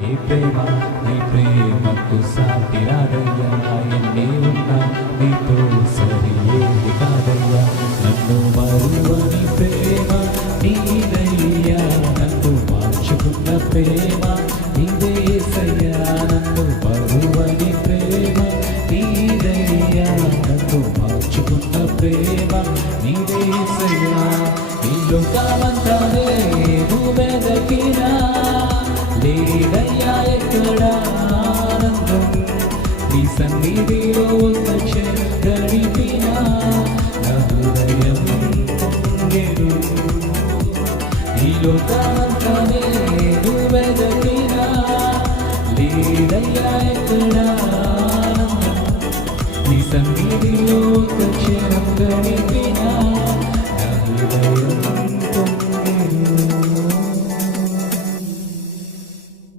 నీ ప్రేమకు సాటి రాదయ్యా, ఎన్నే ఉన్నా నీతో సరి ఏది కాదయ్యా. నన్ను మరువని ప్రేమ నీదయ్యా, నన్ను మార్చుకున్న ప్రేమ నీదే యేసయ్యా. నన్ను మరువని ప్రేమ నీదయ్యా, నన్ను మార్చుకున్న ప్రేమ నీదే యేసయ్యా. ఈ లోకమంతానే నువ్వు వెదకినా లేదయ్యా ఎక్కడ ఆనందం, నీ సన్నిధిలో ఒక క్షణం గడిపినా నా హృదయం పొంగెను. ఈ లోకమంతానే నువ్వు వెదకినా లేదయ్యా ఎక్కడ ఆనందం, నీ సన్నిధిలో ఒక క్షణం గడిపినా నా హృదయం పొంగెను.